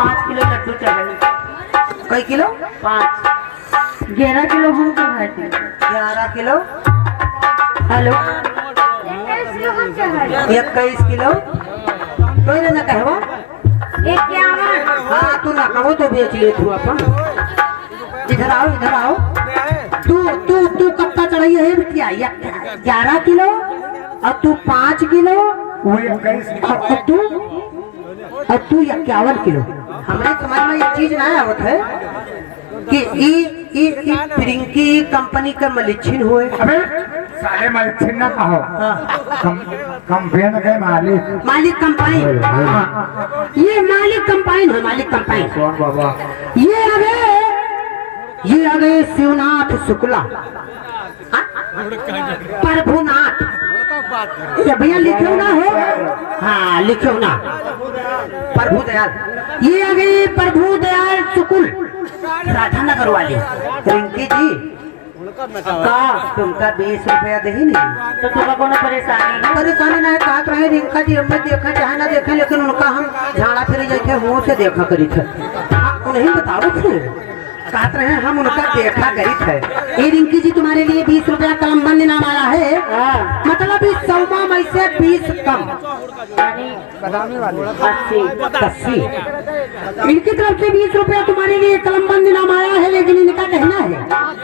5 kilo Laddu चाहिए। कई kilo? 5 11 kilo हम तो है 11 किलो। हेलो 21 किलो तो ना कहवा 51। हाँ तू ना कहो तो बेच ले तू अपन। इधर आओ इधर आओ। तू तू तू कब का चढ़ाई है बिटिया? 11 किलो और तू 5 किलो और तू 51 किलो। हमारे समझ में एक चीज ना आवत है कि ई प्रिंकी कंपनी का मलिच्छिन हुए। अबे साले मलिच्छिन ना कहो। कंपनी के मालिक कंपाइन। ये मालिक कंपाइन है, मालिक कंपाइन। कौन बाबा? ये आगे शिवनाथ शुक्ला प्रभुनाथ। ये भैया लिखो ना हो। हाँ लिखो ना प्रभु दयाल। ये आगे प्रभु दयाल शुक्ल राधानगर वाले। रिंकी जी का तुमका 20 रुपया दही नहीं तो तुम्हें कोनो परेशानी है? परेशानी नहीं काट रहे रिंका जी। हमें देखा चाहे ना देखे लेकिन उनका हम झाड़ा फिर जाते मुँह से देखा करी थे। उन्हें बताओ थे कहते रहे हम उनका देखा करी थे। ये रिंकी जी तुम्हारे लिए 20 रुपया कलम बंद नाम आया है। मतलब इस 100 में से 20 कम 80। इनकी तरफ से 20 रुपया तुम्हारे लिए कलम बंद नाम आया है। लेकिन इनका कहना है,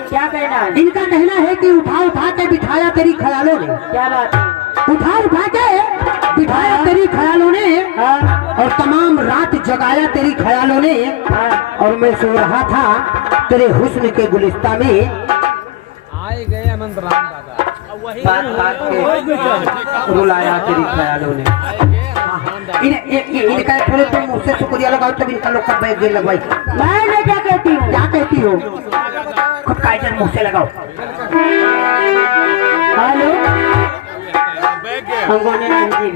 क्या कहना है? इनका कहना है कि उठा उठा के बिठाया तेरी ख्यालों ने। क्या बात है? उठा उठा के बिठाया तेरी ख्यालों ने और तमाम रात जगाया तेरी ख्यालों ने। और मैं सो रहा था तेरे हुस्न के गुलिस्ता में। आए गए अनंत राम दादा बात बात के रुलाया तेरी ख्यालों ने। इनका थोड़े तुम मुझसे शुक्रिया लगाओ तब इनका लोग का बैग लगवाई। मैं क्या कहती हूँ? क्या कहती हो? खुद का इधर मुँह से लगाओ। हेलो हमको नहीं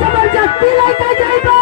जबरदस्ती लेके जाइबे।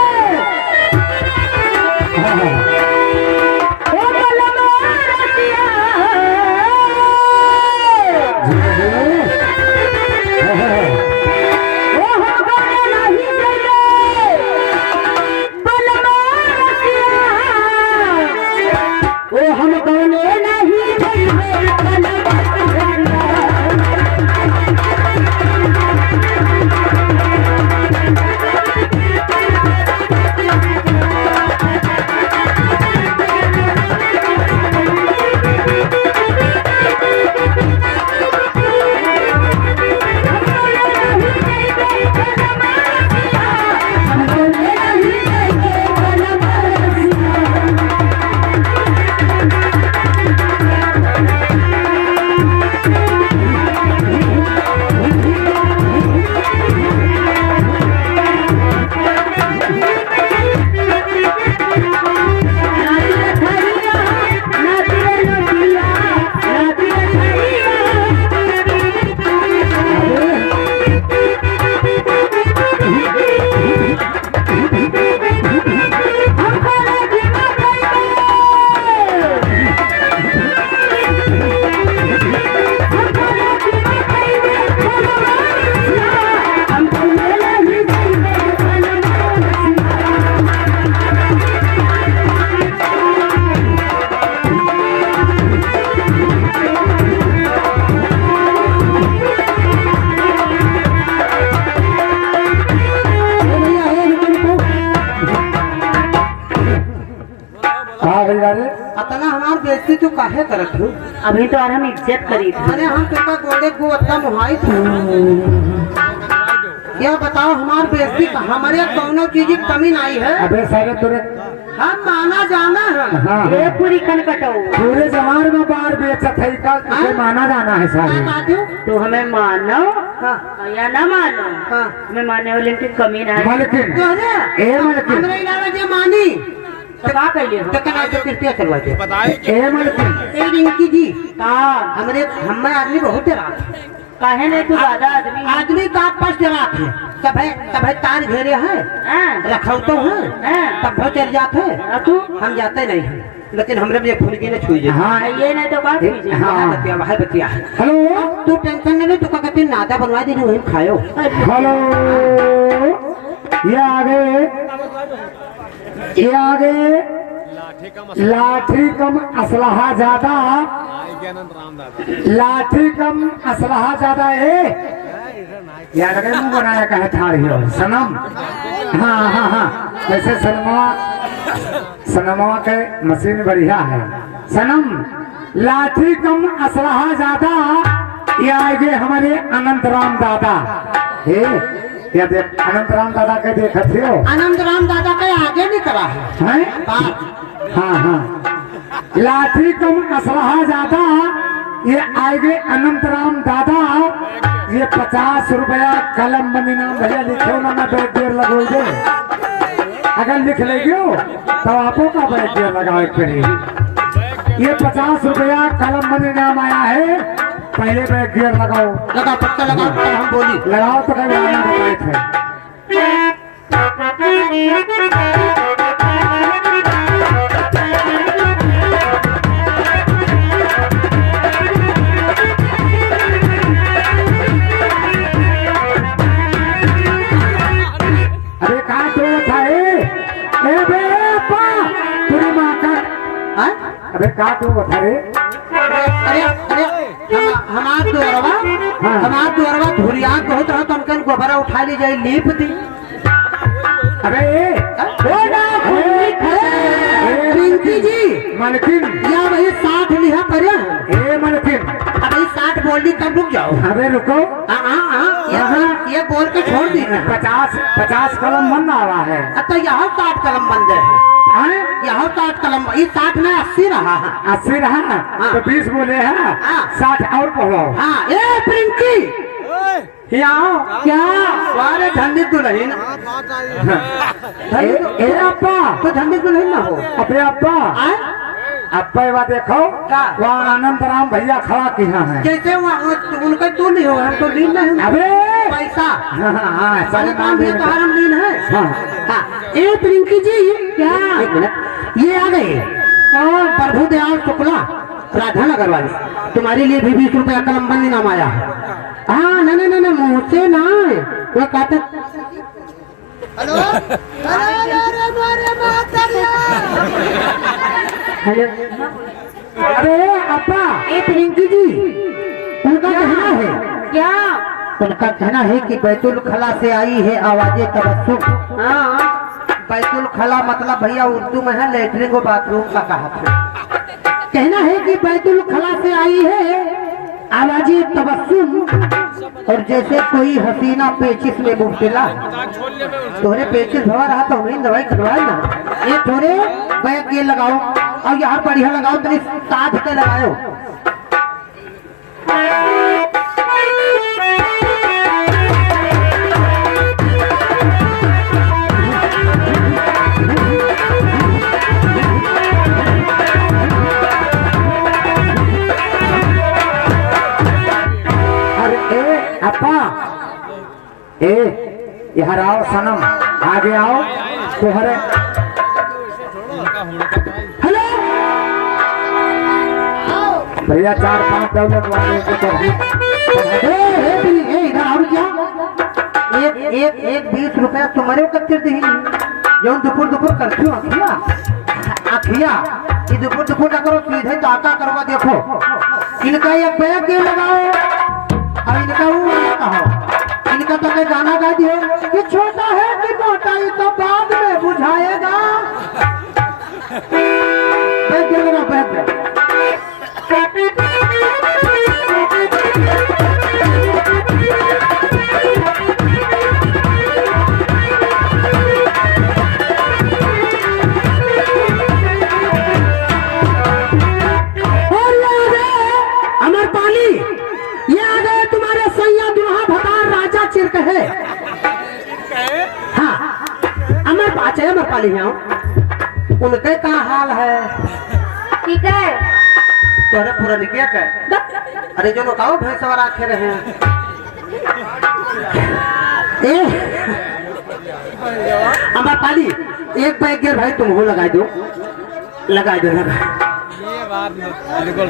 अतना हमार बेइज्जती तू काहे करत हो? अभी तो हम इज्जत करी थी। अरे हम तुमका गोड़े को अत्ता मुहाई थे। यह बताओ हमार बेइज्जती हमारे कौनो चीज की कमी नहीं है। अबे सारे तुरे हम माना जाना है। हाँ ये पूरी कन कटाओ पूरे जमाने में बार बेचत है का तुझे माना जाना है सारे। तो हमें मानो या ना मानो हाँ। हमें मानने वाले की कमी ना है। मालकिन ए मालकिन हमरे इलावा जे मानी तो का कहिए तो कना से कृपया करवा दे। ए मालकिन ए रिंकी जी का हमरे आदमी बहुत डरा काहे नहीं तू ज्यादा आदमी आदमी का पास डरा थे। तब है तार घेरे हैं हाँ रखा तो है हाँ तब भो चल जाते और तू हम जाते नहीं हैं लेकिन हमरे भी फुलकी ने छुई जाए हाँ ये नहीं तो बात कीजिए हाँ। बाहर बतिया हेलो तू टेंशन नहीं ले तू कहते नादा बनवा दे वही खायो हेलो ये आगे लाठी का लाठी कम असलहा ज्यादा आएंगे अनंत राम दादा लाठी कम असलहा ज्यादा है यार अगर मुंह बनाया कहे ठाड़ी हो सनम हाँ हाँ हाँ वैसे सनमा के मशीन बढ़िया है सनम लाठी कम असलहा ज्यादा ये आएंगे हमारे अनंत राम दादा हे या देख अनंत राम दादा के देखते हो आनंद राम दादा के आगे नहीं करा है हैं बात हाँ हाँ लाठी कम असलहा ज्यादा ये आएंगे अनंत राम दादा ये 50 रुपया कलम बनी नाम भैया लिखो ना मैं बैग देर लगोगे अगर लिख लेगे तो आपो का बैग देर लगाओ ये 50 रुपया कलम बनी नाम आया है पहले बैग गियर लगाओ लगा पक्का लगा तो हम बोली लगाओ तो कभी आना बताए थे अरे कहा तो था ए बे पा तेरी माँ का हाँ? अबे कहा तो था रे अरे अरे हमार द्वारवा हाँ। हमार द्वारवा धुरिया बहुत रहा तुमकन गोबरा उठा ली जाए लीप दी अबे रिंकी जी मलकिन या वही 60 लिहा करे ए मलकिन अभी 60 बोल दी तब रुक जाओ अबे रुको ये बोल के छोड़ दी 50 कलम बन रहा है तो यहाँ 60 कलम बन गए हैं? यहाँ 60 कलम इस 60 में 80 रहा है 80 रहा हाँ। तो 20 बोले हैं हाँ। 60 और पढ़ाओ हाँ ए प्रिंकी यहाँ क्या सारे धंधे दुल्हन ए अप्पा तो धंधे दुल्हन ना हो अबे अप्पा आए? अप्पा ये बात देखो क्या? वहाँ अनंत राम भैया खड़ा किया है जैसे उनका तू नहीं हो हम तो लीन नहीं अबे पैसा हाँ हाँ हाँ सारे काम भी तो हम लीन है हाँ हाँ ए प्रिंकी जी क्या एक मिनट ये आ गए और प्रभु दयाल शुक्ला राधा नगर वाले तुम्हारे लिए भी 20 रुपया कलम बंदी नाम आया है हाँ नहीं मुझसे ना वो कहते हेलो अरे अप्पा ए प्रिंकी जी उनका कहना है क्या उनका कहना है कि बैतुल खला से आई है आवाजें तबस्सुम हाँ बैतुल खला मतलब भैया उर्दू में है लेटरिन और बाथरूम का कहा था कहना है कि बैतुल खला से आई है आवाजें तबस्सुम और जैसे कोई हसीना पेचिस में मुब्तला थोड़े पेचिस भवा रहा तो हमें दवाई करवाए ना ये थोड़े बैग ये लगाओ और यहाँ बढ़िया लगाओ तो 60 के लगाओ अरे ए अप्पा ए यहाँ आओ सनम आगे आओ तुम्हारे हेलो भैया 4-5 दौलत वाले को तो इधर आओ क्या एक 20 रुपया तुम्हारे कच्चे दी जो दुपुर करती हूँ अखिया ये दुपुर ना करो सीधे दाता करवा देखो इनका एक बैग के लगाओ और इनका वो वाला कहो इनका तो मैं गाना गा दियो कि छोटा है कि मोटा ये तो बाद में बुझाएगा बैग दे लगा बैग दे अमर पाली ये आ गए तुम्हारे सैया दुल्हा भतार राजा चिरक है हाँ अमर पाचे अमर पाली यहाँ उनके का हाल है ठीक है तोरे पूरा निकलिया कर अरे जो लोग आओ भैंसवा रखे रहे हैं बाबा पाली एक बैग गिर भाई तुम हो लगा दो लगा दो लगा ये बात बिल्कुल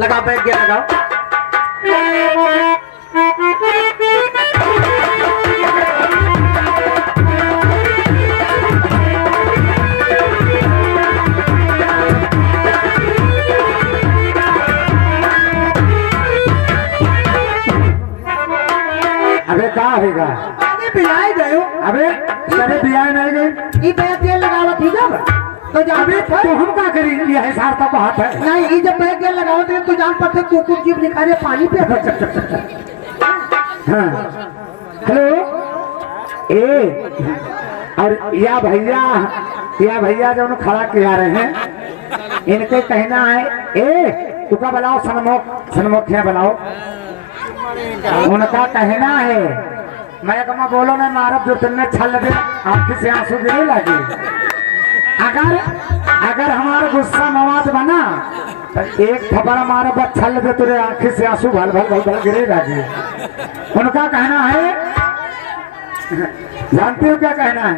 लगाओ बैग गिर लगाओ अबे का होगा अबे बियाह गयो अबे अरे बियाह नहीं गई ई बैग गिर लगावा ठीक है तो जा अबे तो हम का करी ये हिसार तक हाथ है नहीं ई जब बैग गिर लगाओ तो जान पड़ते कुकुर जीव निकाल रहे पानी पे हाँ हेलो ए और या भैया जो खड़ा किया रहे हैं इनके कहना है ए तुका बुलाओ सनमुखिया बुलाओ उनका कहना है मैं कहूँ बोलो ना मारब जो तुमने छल दे आंखी से आंसू गिरे लगे अगर हमारा गुस्सा मवाद बना तो एक थप्पड़ मारब छल दे तुरे आंखी से आंसू भल भल भल भल गिरे लगे उनका कहना है जानते हो क्या कहना है